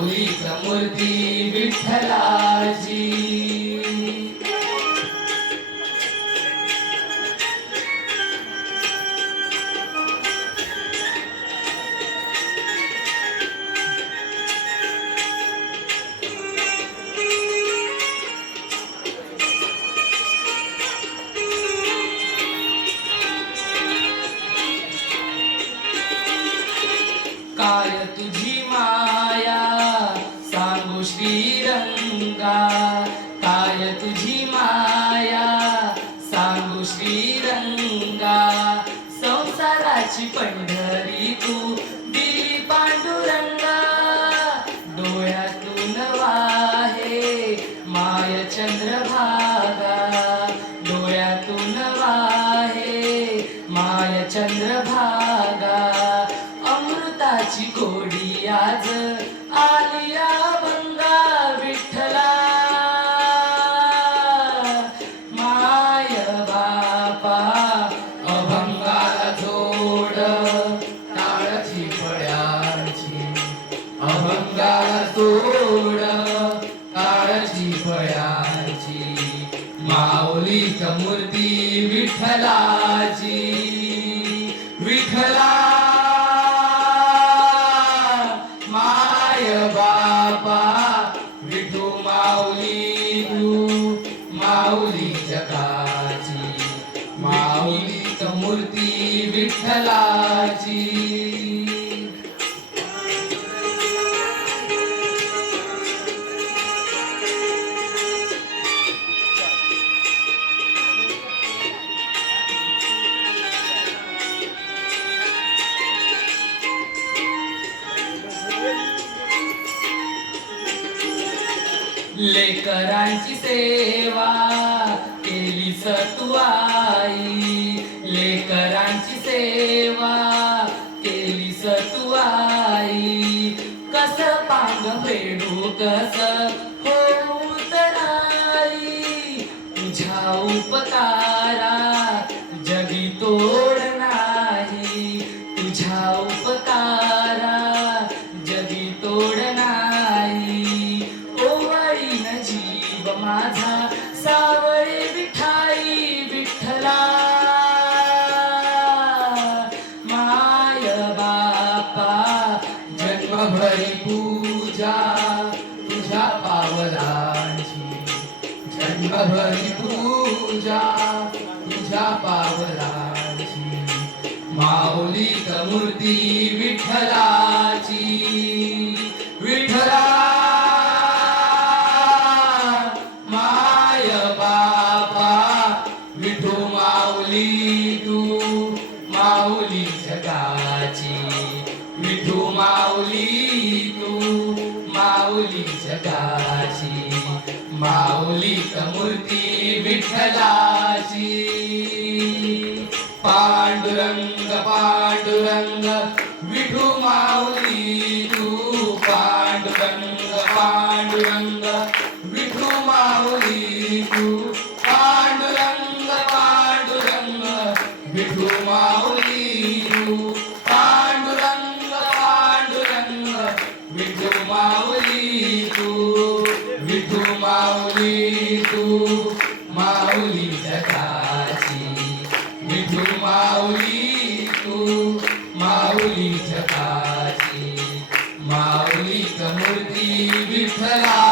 माऊली मूर्ती विठ्ठलाची. काय तुझी माया सांगू श्रीरंगा, काय तुझी माया सांगू श्रीरंगा. संसाराची पंढरी तू दिली पांडुरंगा, डोळ्यातून वाहे माय चंद्रभागा, डोळ्यातून वाहे माय चंद्रभागा. अमृताची गोडी आज आली अभंगा विठ्ठला, माय बापा अभंगाला जोड टाळची फळ्याची, अभंगाला जोड टाळची फळ्याची. माऊली मूर्ती विठ्ठलाची, विठ्ठला बापा विठू माऊली तू माऊली जगाची, माऊली मूर्ती विठ्ठलाची. लेकरांची सेवा केली तू आई, लेकरांची सेवा केली तू आई. कस पांग फेडू कस होत नाही, तुझ्या उपकारा जगी तोड नाही, तुझ्या उपकारा जगी तोड नाही. जीव माझा सावळे विठाई विठ्ठला, माय बापा जन्मभरी पूजा तुझ्या पावलांची, जन्मभरी पूजा तुझ्या पावलांची. माऊली मूर्ती विठ्ठलाची, विठ्ठला विठू माऊली तू माऊली जगाची, विठू माऊली तू माऊली जगाची. माऊली मूर्ती विठ्ठलाची. पांडुरंग पांडुरंग विठू माऊली तू, पांडुरंग पांडुरंग विठू माऊली तू, पांडुरंग पांडुरंग विठू माऊली तू, पांडुरंग पांडुरंग विठू माऊली तू, विठू माऊली तू माऊली जगाची, विठू माऊली तू माऊली जगाची. माऊली मूर्ती विठ्ठला.